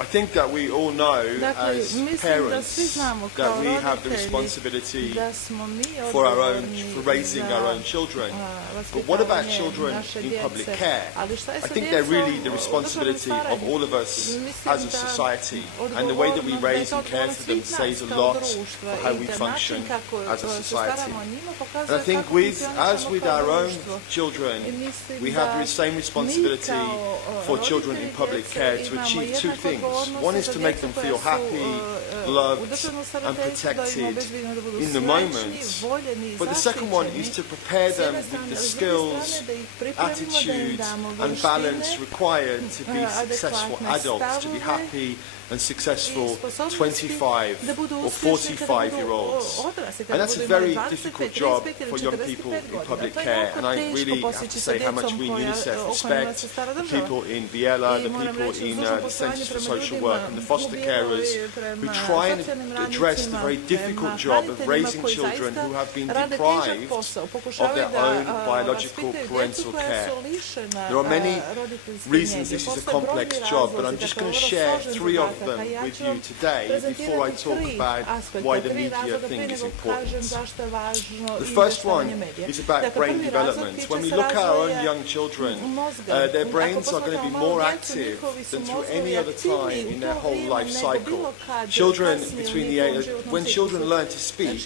I think that we all know Dakle, as mislim da svi parents znamo that kao we have the roditelji responsibility da smo mi for our odgovorni raising our own za children. But what about vaspitavanje children naše in public djece. care? Ali šta je I sa think they're djecom really the u državnom responsibility of staranju? all of us Mislim as a da society, and the way that we odgovornost, da je raise to and care odgovornost for them svih says nas a kao lot društva for how i we da function način kako as a se society. staramo o njima And pokazuje I think kako with, as funkcionišemo with kao our own društvo. children, I mislim we have da the same responsibility mi kao for children in roditelji public djece care to imamo achieve two jednaku things. odgovornost One is za to make djecu them koja feel su, happy, u loved državnom and starateljstvu, da im protected obezbijedimo da budu in the srećni, moment. voljeni i But the second one is to prepare them with the skills, attitude and balance required to be successful adults, to be happy and successful 25 or 45-year-olds. And that's a very difficult job for young people in public care. And I really have to say how much we in UNICEF respect the people in Biella, the people in the Centers for Social Work and the foster carers who try and address the very difficult job of raising children who have been deprived of their own biological parental care. There are many reasons this is a complex job, but I'm just going to share 3 of them with you today before I talk about why the media thing is important. The first one is about brain development. When we look at our own young children, their brains are going to be more active than through any other time in their whole life cycle. Children when children learn to speak,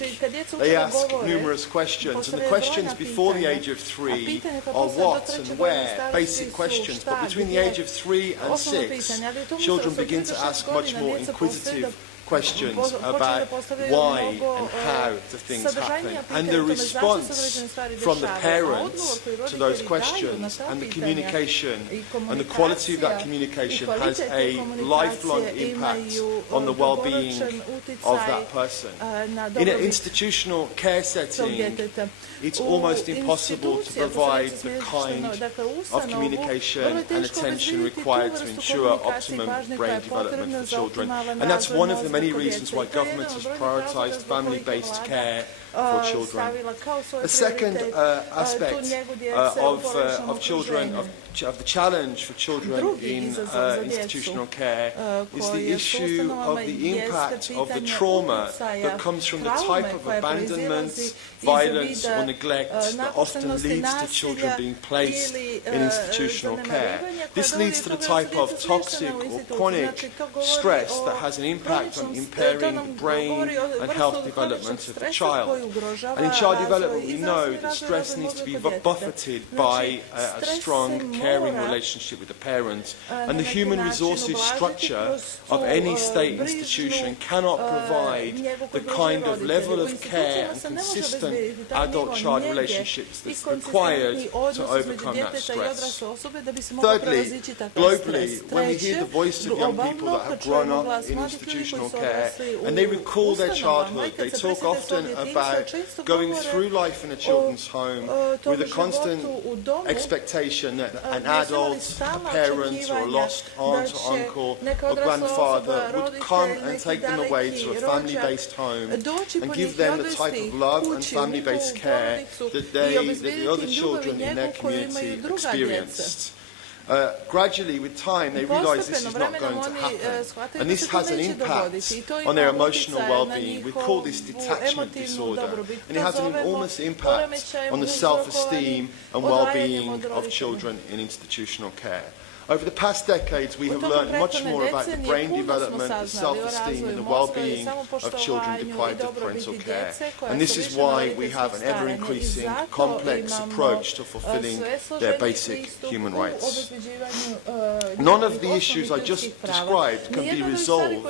they ask numerous questions, and the questions before the age of 3 are what and where, basic questions, but between the age of 3 and 6, children begin to ask much more inquisitive questions about why and how the things happen. And the response from the parents to those questions and the communication and the quality of that communication has a lifelong impact on the well-being of that person. In an institutional care setting, it's almost impossible to provide the kind of communication and attention required to ensure optimum brain development for children. And that's one of the many reasons why government has prioritised family-based care for children. A second aspect of children, of the challenge for children in institutional care is the issue of the impact of the trauma that comes from the type of abandonment, violence or neglect that often leads to children being placed in institutional care. This leads to the type of toxic or chronic stress that has an impact on impairing the brain and health development of the child. And in child development we know that stress needs to be buffeted by a strong caring relationship with the parents, and the human resources structure of any state institution cannot provide the kind of level of care and consistent adult-child relationships that's required to overcome that stress. Thirdly, globally, when we hear the voice of young people that have grown up in institutional care and they recall their childhood, they talk often about going through life in a children's home with a constant expectation that an adult, a parent or a lost aunt or uncle or grandfather would come and take them away to a family-based home and give them the type of love and family-based care that the other children in their community experienced. Gradually, with time, they realise this is not going to happen. And this has an impact on their emotional well-being. We call this detachment disorder. And it has an enormous impact on the self-esteem and well-being of children in institutional care. Over the past decades, we have learned much more about the brain development, the self-esteem and the well-being of children deprived of parental care. And this is why we have an ever-increasing, complex approach to fulfilling their basic human rights. None of the issues I just described can be resolved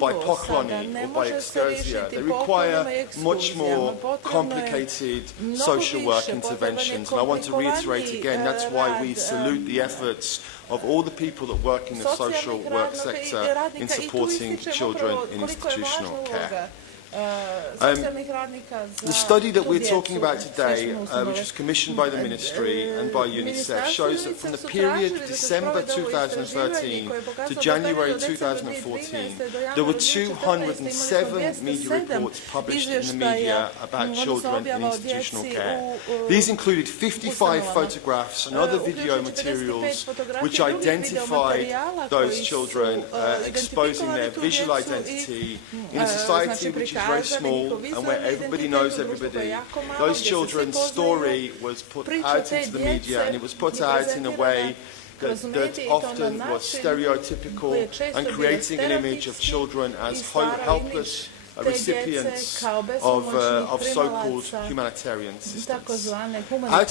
by poklony or by excursia. They require much more complicated social work interventions. And I want to reiterate again, that's why we salute the efforts of all the people that work in the social work sector in supporting children in institutional care. The study that we're talking about today, which was commissioned by the Ministry and by UNICEF, shows that from the period December 2013 to January 2014, there were 207 media reports published in the media about children in institutional care. These included 55 photographs and other video materials which identified those children, exposing their visual identity in a society which is very small and where everybody knows everybody. Those children's story was put out into the media, and it was put out in a way that often was stereotypical and creating an image of children as helpless recipients of so-called humanitarian systems. Out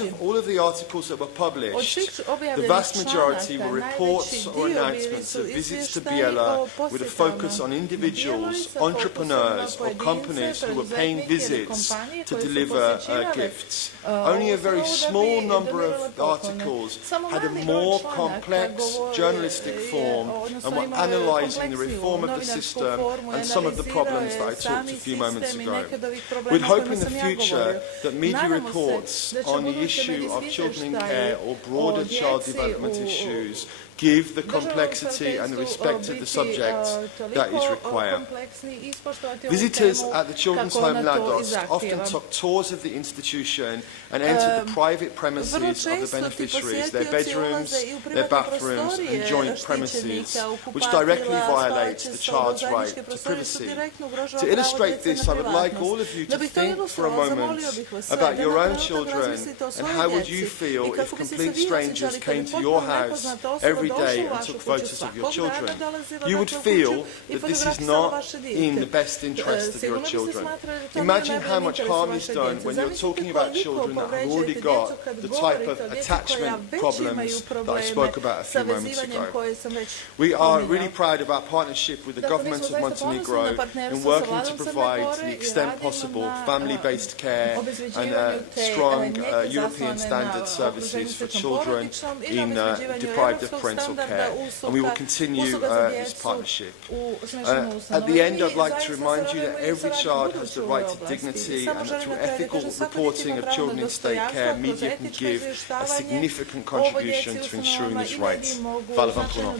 of all of the articles that were published, the vast majority were reports or announcements of visits to Biela with a focus on individuals, entrepreneurs or companies who were paying visits to deliver gifts. Only a very small number of articles had a more complex journalistic form and were analysing the reform of the system and some of the problems that I talked a few moments ago. We'd hope in the future that media reports on the issue of children in care or broader child development issues give the complexity and the respect to the subject that is required. Visitors at the children's home Ladost often took tours of the institution and entered the private premises of the beneficiaries, their bedrooms, their bathrooms and joint premises, which directly violates the child's right to privacy. To illustrate this, I would like all of you to think for a moment about your own children and how would you feel if complete strangers came to your house every day and took photos of your children. You would feel that this is not in the best interest of your children. Imagine how much harm is done when you're talking about children that have already got the type of attachment problems that I spoke about a few moments ago. We are really proud of our partnership with the government of Montenegro in working to provide, to the extent possible, family-based care and strong European standard services for children in deprived of parental care. And we will continue this partnership. At the end, I'd like to remind you that every child has the right to dignity and that through ethical reporting of children in state care, media can give a significant contribution to ensuring this right. Hvala vam puno.